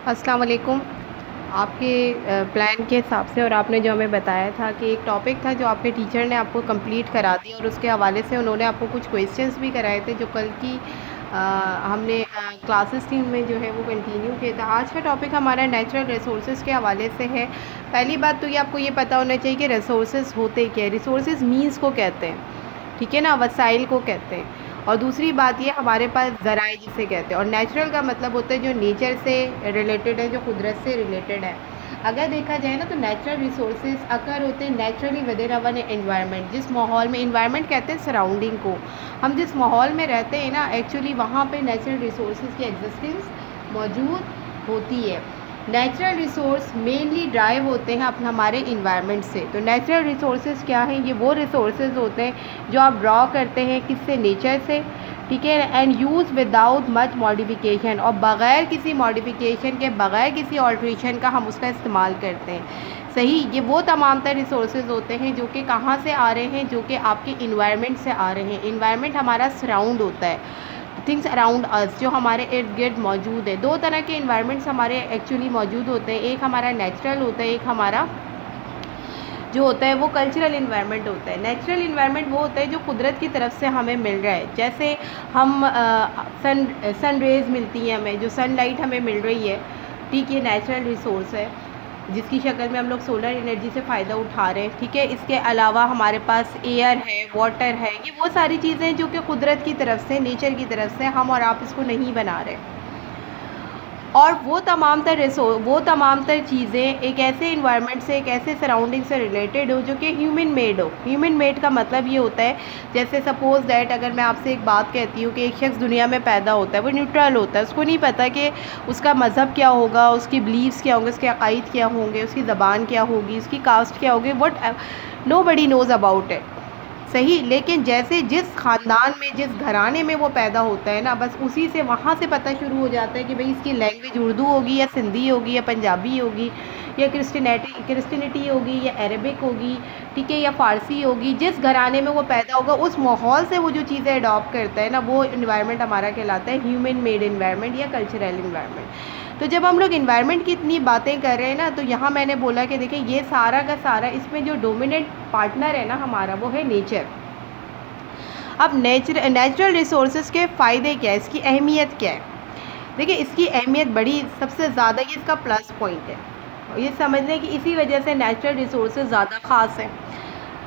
अस्सलाम वालेकुम। आपके प्लान के हिसाब से और आपने जो हमें बताया था कि एक टॉपिक था जो आपके टीचर ने आपको कंप्लीट करा दिया और उसके हवाले से उन्होंने आपको कुछ क्वेश्चंस भी कराए थे जो कल की हमने क्लासेस टीम में जो है वो कंटिन्यू किया था। आज का टॉपिक हमारा नेचुरल रिसोर्सेज के हवाले से है। पहली बात तो ये आपको ये पता होना चाहिए कि रिसोर्सेज होते क्या है, रिसोर्सेज मीन्स को कहते हैं, ठीक है ना, वसाइल को कहते हैं। और दूसरी बात ये हमारे पास ज़राए जिसे कहते हैं, और नेचुरल का मतलब होता है जो नेचर से रिलेटेड है, जो कुदरत से रिलेटेड है। अगर देखा जाए ना तो नेचुरल रिसोर्सेज अकर होते हैं नेचुरली विदिन अवर एनवायरनमेंट। जिस माहौल में, एनवायरनमेंट कहते हैं सराउंडिंग को, हम जिस माहौल में रहते हैं ना एक्चुअली वहाँ पे नेचुरल रिसोर्सेज की एग्जिस्टेंस मौजूद होती है। नेचुरल रिसोर्स मेनली ड्राइव होते हैं अपने हमारे इन्वायरमेंट से। तो नेचुरल रिसोर्सेज क्या हैं? ये वो रिसोर्सेज होते हैं जो आप ड्रॉ करते हैं किससे, नेचर से, ठीक है, and use without much modification, और बग़ैर किसी मॉडिफिकेशन के, बग़ैर किसी ऑल्ट्रेशन का हम उसका इस्तेमाल करते हैं। सही, ये वो तमाम तर रिसोर्सेज होते हैं जो कि कहाँ से आ रहे हैं, जो कि आपके इन्वायरमेंट से आ रहे हैं। इन्वायरमेंट हमारा सराउंड होता है, थिंग्स अराउंड अस जो हमारे इर्द गिर्द मौजूद है। दो तरह के इन्वायरमेंट्स हमारे एक्चुअली मौजूद होते हैं, एक हमारा नेचुरल होता है, एक हमारा जो होता है वो कल्चरल इन्वायरमेंट होता है। नेचुरल इन्वायरमेंट वो होता है जो कुदरत की तरफ से हमें मिल रहा है। जैसे हम सन रेज़ मिलती हैं हमें, जो सनलाइट हमें मिल रही है, ठीक है, नेचुरल रिसोर्स है जिसकी शक्ल में हम लोग सोलर एनर्जी से फ़ायदा उठा रहे हैं, ठीक है। इसके अलावा हमारे पास एयर है, वाटर है, ये वो सारी चीज़ें हैं जो कि कुदरत की तरफ से, नेचर की तरफ से, हम और आप इसको नहीं बना रहे। और वो तमाम तर चीज़ें एक ऐसे इन्वायरमेंट से, एक ऐसे सराउंडिंग से रिलेटेड हो जो कि ह्यूमन मेड हो। ह्यूमन मेड का मतलब ये होता है, जैसे सपोज़ दैट अगर मैं आपसे एक बात कहती हूँ कि एक शख्स दुनिया में पैदा होता है, वो न्यूट्रल होता है, उसको नहीं पता कि उसका मज़हब क्या होगा, उसकी बिलीव्स क्या होंगे, उसके अकायद क्या होंगे, उसकी ज़बान क्या होगी, उसकी कास्ट क्या होगी, नोबडी नोज़ अबाउट इट। सही, लेकिन जैसे जिस ख़ानदान में, जिस घराने में वो पैदा होता है ना, बस उसी से, वहाँ से पता शुरू हो जाता है कि भई इसकी लैंग्वेज उर्दू होगी या सिंधी होगी या पंजाबी होगी या क्रिश्चियनिटी होगी या अरबिक होगी, ठीक है, या फ़ारसी होगी। जिस घराने में वो पैदा होगा उस माहौल से वो जो चीज़ें अडॉप्ट करता है ना, वो एनवायरनमेंट हमारा कहलाता है ह्यूमन मेड एनवायरनमेंट या कल्चरल एनवायरनमेंट। तो जब हम लोग एनवायरनमेंट की इतनी बातें कर रहे हैं ना, तो यहाँ मैंने बोला कि देखिए ये सारा का सारा, इसमें जो डोमिनेंट पार्टनर है ना हमारा, वो है नेचर। अब नेचुरल रिसोर्सेज के फ़ायदे क्या है, इसकी अहमियत क्या है? देखिए इसकी अहमियत बड़ी, सबसे ज़्यादा ये इसका प्लस पॉइंट है, और ये समझ लें कि इसी वजह से नेचुरल रिसोर्सेज ज़्यादा ख़ास हैं।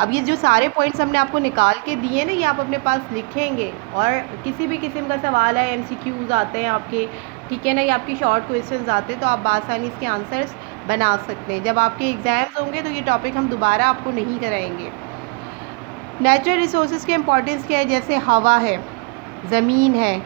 अब ये जो सारे पॉइंट्स हमने आपको निकाल के दिए ना, ये आप अपने पास लिखेंगे, और किसी भी किस्म का सवाल है, एमसीक्यूज़ आते हैं आपके, ठीक है ना, या आपकी शॉर्ट क्वेश्चंस आते हैं, तो आप बासानी इसके आंसर्स बना सकते हैं। जब आपके एग्ज़ाम्स होंगे तो ये टॉपिक हम दोबारा आपको नहीं कराएंगे। नेचुरल रिसोर्सेज के इम्पोर्टेंस क्या है? जैसे हवा है, ज़मीन है,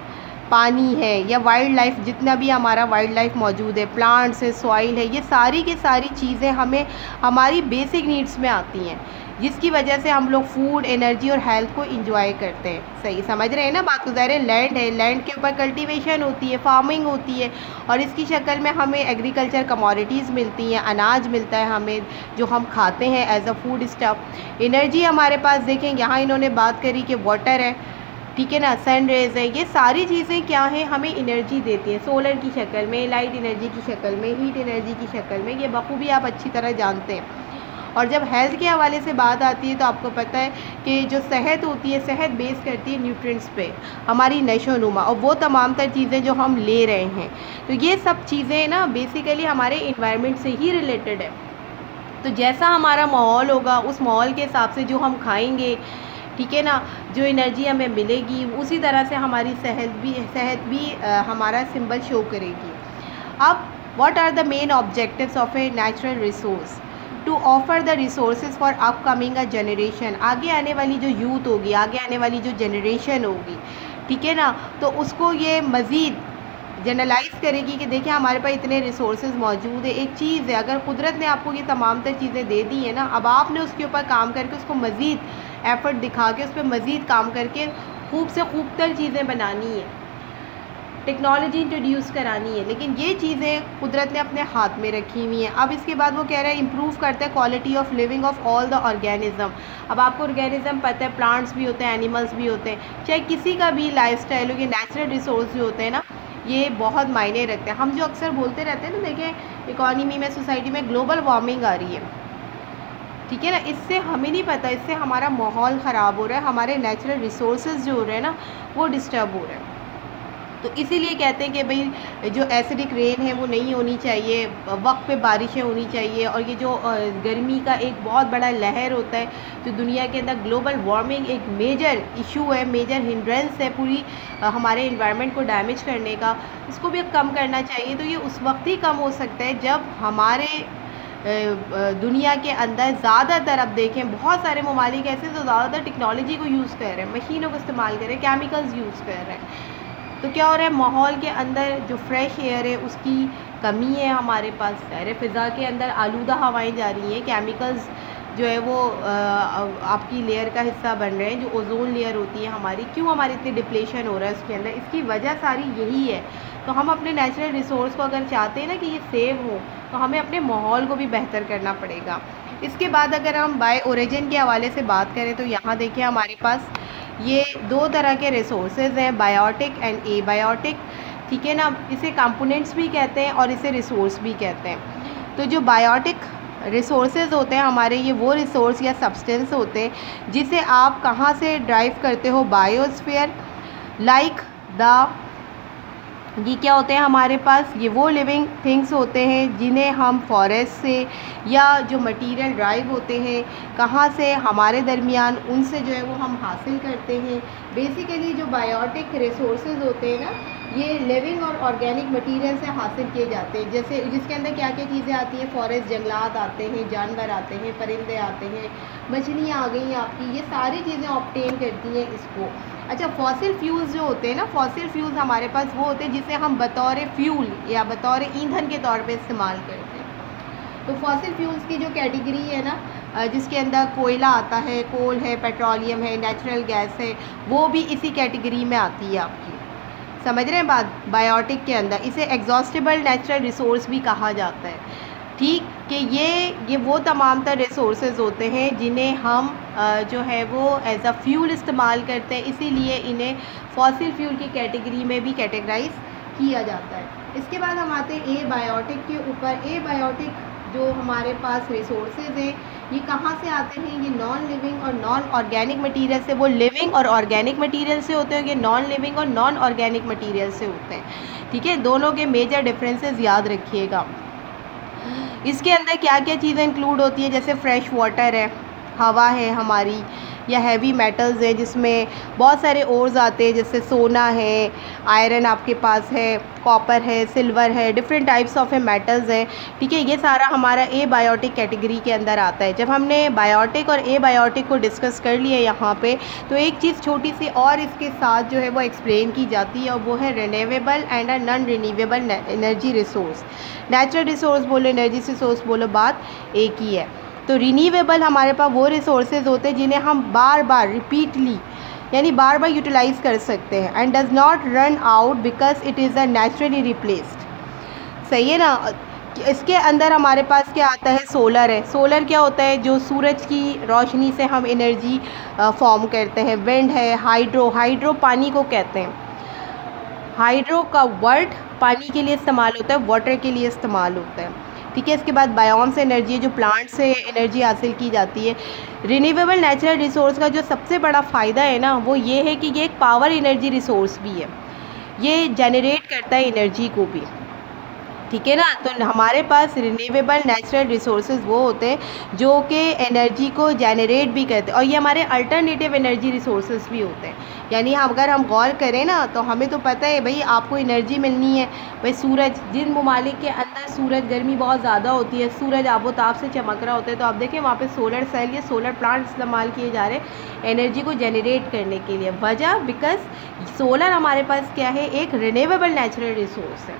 पानी है, या वाइल्ड लाइफ, जितना भी हमारा वाइल्ड लाइफ मौजूद है, प्लांट्स है, सॉइल है, ये सारी की सारी चीज़ें हमें हमारी बेसिक नीड्स में आती हैं, जिसकी वजह से हम लोग फूड, एनर्जी और हेल्थ को इंजॉय करते हैं। सही समझ रहे हैं ना बात को? ज़ाहिर है लैंड है, लैंड के ऊपर कल्टीवेशन होती है, फार्मिंग होती है, और इसकी शक्ल में हमें एग्रीकल्चर कमोडिटीज़ मिलती हैं, अनाज मिलता है हमें, जो हम खाते हैं as a food stuff. Energy हमारे पास देखें, यहाँ इन्होंने बात करी कि वाटर है, ठीक है ना, सन रेज़ है, ये सारी चीज़ें क्या हैं, हमें एनर्जी देती हैं, सोलर की शक्ल में, लाइट एनर्जी की शक्ल में, हीट एनर्जी की शक्ल में, ये बखूबी आप अच्छी तरह जानते हैं। और जब हेल्थ के हवाले से बात आती है तो आपको पता है कि जो सेहत होती है, सेहत बेस करती है न्यूट्रिएंट्स पे, हमारी नशोनुमा, और वो तमाम तर चीज़ें जो हम ले रहे हैं, तो ये सब चीज़ें ना बेसिकली हमारे इन्वायरमेंट से ही रिलेटेड है। तो जैसा हमारा माहौल होगा, उस माहौल के हिसाब से जो हम खाएंगे, ठीक है ना, जो एनर्जी हमें मिलेगी, उसी तरह से हमारी सेहत भी हमारा सिंबल शो करेगी। अब what are the main objectives of a natural resource? To offer the resources for upcoming a generation, आगे आने वाली जो यूथ होगी, आगे आने वाली जो जनरेशन होगी, ठीक है ना, तो उसको ये मज़ीद जनरलाइज़ करेगी कि देखिए हमारे पास इतने रिसोर्सेज मौजूद है। एक चीज़ है, अगर कुदरत ने आपको ये तमाम तर चीज़ें दे दी हैं ना, अब आपने उसके ऊपर काम करके उसको मज़ीद एफ़र्ट दिखा के उस पर मज़ीद काम करके खूब से खूब तर चीज़ें बनानी है, टेक्नोलॉजी इंट्रोड्यूस करानी है। लेकिन ये चीज़ें कुदरत ने अपने हाथ में रखी हुई हैं। अब इसके बाद वो कह रहा है इम्प्रूव करते हैं quality of living of all the organism. अब आपको ऑर्गेनिज़म पता है, प्लांट्स भी होते हैं, एनिमल्स भी होते हैं, चाहे किसी का भी लाइफस्टाइल हो, ये नेचुरल रिसोर्स जो होते हैं ना, ये बहुत मायने रखते हैं। हम जो अक्सर बोलते रहते हैं ना, देखें इकॉनमी में, सोसाइटी में ग्लोबल वार्मिंग आ रही है, ठीक है ना, इससे हमें नहीं पता, इससे हमारा माहौल ख़राब हो रहा है, हमारे नेचुरल रिसोर्सेज जो हो रहे हैं ना वो डिस्टर्ब हो रहे हैं। तो इसीलिए कहते हैं कि भाई जो एसिडिक रेन है वो नहीं होनी चाहिए, वक्त पे बारिशें होनी चाहिए। और ये जो गर्मी का एक बहुत बड़ा लहर होता है जो दुनिया के अंदर ग्लोबल वार्मिंग एक मेजर इशू है, मेजर हिंड्रेंस है पूरी हमारे इन्वायरमेंट को डैमेज करने का, इसको भी अब कम करना चाहिए। तो ये उस वक्त ही कम हो सकता है जब हमारे दुनिया के अंदर ज़्यादातर, अब देखें बहुत सारे ममालिक ऐसे जो ज़्यादातर टेक्नोलॉजी को यूज़ कर रहे हैं, मशीनों का इस्तेमाल कर रहे हैं, केमिकल्स यूज़ कर रहे हैं। तो क्या हो रहा है, माहौल के अंदर जो फ्रेश एयर है उसकी कमी है हमारे पास। ज़ाहिर फ़िज़ा के अंदर आलूदा हवाएं जा रही हैं, केमिकल्स जो है वो आपकी लेयर का हिस्सा बन रहे हैं, जो ओजोन लेयर होती है हमारी। क्यों हमारी इतनी डिप्लेशन हो रहा है उसके अंदर, इसकी वजह सारी यही है। तो हम अपने नेचुरल रिसोर्स को अगर चाहते हैं ना कि ये सेव हो, तो हमें अपने माहौल को भी बेहतर करना पड़ेगा। इसके बाद अगर हम बाय ओरिजिन के हवाले से बात करें तो यहाँ देखिए हमारे पास ये दो तरह के रिसोर्सेज हैं, बायोटिक एंड एबायोटिक, ठीक है ना। इसे कंपोनेंट्स भी कहते हैं और इसे रिसोर्स भी कहते हैं। तो जो बायोटिक रिसोर्सेज होते हैं हमारे, ये वो रिसोर्स या सब्सटेंस होते हैं जिसे आप कहाँ से ड्राइव करते हो, बायोस्फीयर, लाइक द, ये क्या होते हैं हमारे पास, ये वो लिविंग थिंग्स होते हैं जिन्हें हम फॉरेस्ट से, या जो मटेरियल ड्राइव होते हैं कहाँ से, हमारे दरमियान, उनसे जो है वो हम हासिल करते हैं। बेसिकली जो बायोटिक रिसोर्सेज होते हैं ना, ये लिविंग और ऑर्गेनिक मटेरियल से हासिल किए जाते हैं। जैसे जिसके अंदर क्या क्या चीज़ें आती हैं, फॉरेस्ट, जंगलात आते हैं, जानवर आते हैं, परिंदे आते हैं, मछलियाँ आ गई आपकी, ये सारी चीज़ें ऑब्टेन करती हैं इसको। अच्छा, फॉसिल फ्यूल्स जो होते हैं ना, फॉसिल फ्यूल्स हमारे पास वो होते हैं जिसे हम बतौर फ्यूल या बतौर ईंधन के तौर पे इस्तेमाल करते हैं। तो फॉसिल फ्यूल्स की जो कैटेगरी है ना, जिसके अंदर कोयला आता है, कोल है, पेट्रोलियम है, नेचुरल गैस है, वो भी इसी कैटेगरी में आती है आपकी। समझ रहे हैं बात। बायोटिक के अंदर इसे एग्जॉस्टेबल नेचुरल रिसोर्स भी कहा जाता है, ठीक। कि ये वो तमाम तर रिसोर्सेज होते हैं जिन्हें हम जो है वो एज अ फ्यूल इस्तेमाल करते हैं, इसीलिए इन्हें फॉसिल फ्यूल की कैटेगरी में भी कैटेगराइज किया जाता है। इसके बाद हम आते हैं ए बायोटिक के ऊपर। ए बायोटिक जो हमारे पास रिसोर्सेज हैं, ये कहाँ से आते हैं, ये नॉन लिविंग और नॉन ऑर्गेनिक मटेरियल से, वो लिविंग और ऑर्गेनिक मटेरियल से होते हैं, ये नॉन लिविंग और नॉन ऑर्गेनिक मटेरियल से होते हैं, ठीक है। दोनों के मेजर डिफरेंसेस याद रखिएगा। इसके अंदर क्या क्या चीज़ें इंक्लूड होती है, जैसे फ्रेश वाटर है, हवा है हमारी, या हैवी मेटल्स है जिसमें बहुत सारे ओर्स आते हैं, जैसे सोना है, आयरन आपके पास है, कॉपर है, सिल्वर है, डिफरेंट टाइप्स ऑफ मेटल्स हैं, ठीक है। ये सारा हमारा ए बायोटिक कैटेगरी के अंदर आता है। जब हमने बायोटिक और ए बायोटिक को डिस्कस कर लिया यहाँ पे, तो एक चीज़ छोटी सी और इसके साथ जो है वो एक्सप्लेन की जाती है, और वो है renewable and non renewable energy resource. Natural resource बोलो, एनर्जी रिसोर्स बोलो, बात एक ही है। तो रिन्यूएबल हमारे पास वो रिसोर्सेज होते हैं जिन्हें हम बार बार रिपीटली, यानी बार बार यूटिलाइज़ कर सकते हैं, and does not run out because it is a naturally replaced. सही है ना। इसके अंदर हमारे पास क्या आता है, सोलर है। सोलर क्या होता है, जो सूरज की रोशनी से हम एनर्जी फॉर्म करते हैं। विंड है, हाइड्रो, हाइड्रो पानी को कहते हैं, हाइड्रो का वर्ड पानी के लिए इस्तेमाल होता है, वाटर के लिए इस्तेमाल होता है, ठीक है। इसके बाद बायोम से एनर्जी है, जो प्लांट से एनर्जी हासिल की जाती है। रिन्यूएबल नेचुरल रिसोर्स का जो सबसे बड़ा फ़ायदा है ना, वो ये है कि ये एक पावर एनर्जी रिसोर्स भी है, ये जनरेट करता है एनर्जी को भी, ठीक है ना। तो हमारे पास रिन्यूएबल नेचुरल रिसोर्सेज वो होते हैं जो कि एनर्जी को जनरेट भी करते हैं, और ये हमारे अल्टरनेटिव एनर्जी रिसोर्सेज भी होते हैं। यानी अगर हम गौर करें ना, तो हमें तो पता है भाई आपको एनर्जी मिलनी है, भाई सूरज, जिन ममालिक के अंदर सूरज गर्मी बहुत ज़्यादा होती है, सूरज आबोताब से चमक रहा होता है, तो आप देखें वहाँ पे सोलर सेल या सोलर प्लांट इस्तेमाल किए जा रहे हैं एनर्जी को जनरेट करने के लिए। वजह, बिकॉज सोलर हमारे पास क्या है, एक रिन्यूएबल नेचुरल रिसोर्स है,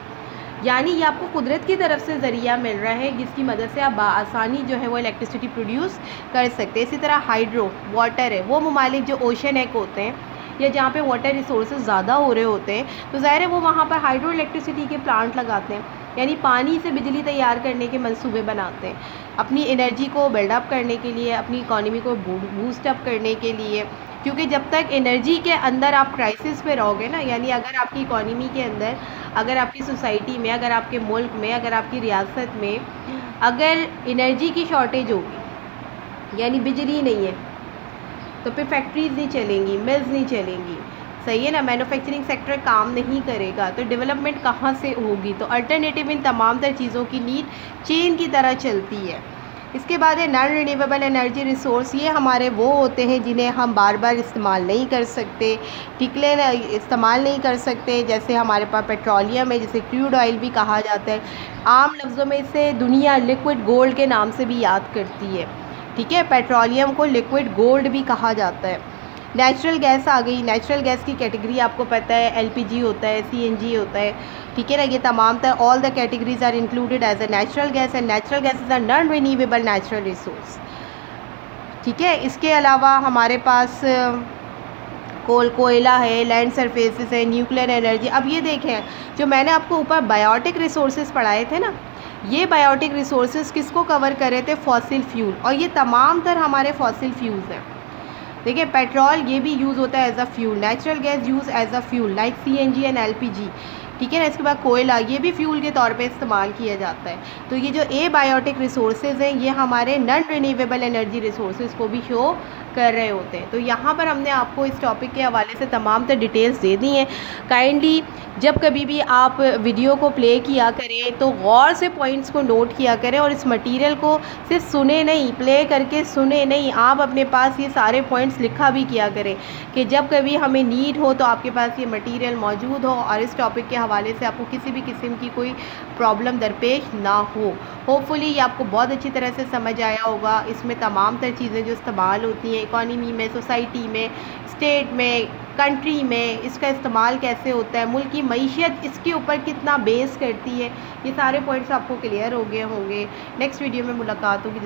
यानी ये आपको कुदरत की तरफ से ज़रिया मिल रहा है जिसकी मदद से आप आसानी जो है वो इलेक्ट्रिसिटी प्रोड्यूस कर सकते हैं। इसी तरह हाइड्रो, वाटर है, वो ममालिक जो ओशन एक होते हैं या जहाँ पे वाटर रिसोर्सेज ज़्यादा हो रहे होते हैं, तो ज़ाहिर है वो वहाँ पर हाइड्रो इलेक्ट्रिसिटी के प्लांट लगाते हैं, यानी पानी से बिजली तैयार करने के मंसूबे बनाते हैं, अपनी एनर्जी को बिल्डअप करने के लिए, अपनी इकॉनमी को बूस्टअप करने के लिए। क्योंकि जब तक एनर्जी के अंदर आप क्राइसिस पे रहोगे ना, यानी अगर आपकी इकॉनमी के अंदर अगर आपकी सोसाइटी में, अगर आपके मुल्क में, अगर आपकी रियासत में अगर एनर्जी की शॉर्टेज होगी, यानी बिजली नहीं है, तो फिर फैक्ट्रीज नहीं चलेंगी, मिल्स नहीं चलेंगी, सही है ना, मैन्युफैक्चरिंग सेक्टर काम नहीं करेगा, तो डेवलपमेंट कहाँ से होगी। तो अल्टरनेटिव इन तमाम तर चीज़ों की नीड चेन की तरह चलती है। इसके बाद है नॉन रिन्यूएबल एनर्जी रिसोर्स। ये हमारे वो होते हैं जिन्हें हम बार बार इस्तेमाल नहीं कर सकते, टिकले इस्तेमाल नहीं कर सकते। जैसे हमारे पास पेट्रोलियम है, जिसे क्रूड ऑयल भी कहा जाता है। आम लफ्ज़ों में इसे दुनिया लिक्विड गोल्ड के नाम से भी याद करती है, ठीक है। पेट्रोलियम को लिक्विड गोल्ड भी कहा जाता है। नेचुरल गैस आ गई। नेचुरल गैस की कैटेगरी आपको पता है, एलपीजी होता है, सीएनजी होता है, ठीक है ना। ये तमाम तर all the categories are included as a natural gas, and natural gas is a non renewable natural resource, ठीक है। इसके अलावा हमारे पास कोयला है, लैंड सरफेसेस है, न्यूक्लियर एनर्जी। अब ये देखें, जो मैंने आपको ऊपर बायोटिक रिसोर्सेज पढ़ाए थे ना, ये बायोटिक रिसोर्सेज किसको कवर कर रहे थे? Fossil fuel. और ये तमाम तर हमारे फॉसिल फ्यूल्स हैं। देखिए, पेट्रोल ये भी यूज़ होता है as a fuel, natural gas use as a fuel like CNG and LPG, ठीक है ना। इसके बाद कोयला, ये भी फ्यूल के तौर पे इस्तेमाल किया जाता है। तो ये जो ए बायोटिक रिसोर्सेज हैं, ये हमारे नॉन रिन्यूएबल एनर्जी रिसोर्सेज को भी शो कर रहे होते हैं। तो यहाँ पर हमने आपको इस टॉपिक के हवाले से तमाम तर डिटेल्स दे दी हैं। काइंडली जब कभी भी आप वीडियो को प्ले किया करें तो गौर से पॉइंट्स को नोट किया करें, और इस मटेरियल को सिर्फ सुने नहीं, प्ले करके सुने नहीं, आप अपने पास ये सारे पॉइंट्स लिखा भी किया करें कि जब कभी हमें नीड हो तो आपके पास ये मटेरियल मौजूद हो और इस टॉपिक के हवाले से आपको किसी भी किस्म की कोई प्रॉब्लम दरपेश ना हो। होपफुली ये आपको बहुत अच्छी तरह से समझ आया होगा। इसमें तमाम तर चीज़ें जो इस्तेमाल होती हैं इकॉनमी में, सोसाइटी में, स्टेट में, कंट्री में, इसका इस्तेमाल कैसे होता है, मुल्क की मईशत इसके ऊपर कितना बेस करती है, ये सारे पॉइंट्स आपको क्लियर हो गए होंगे। नेक्स्ट वीडियो में मुलाकात होगी।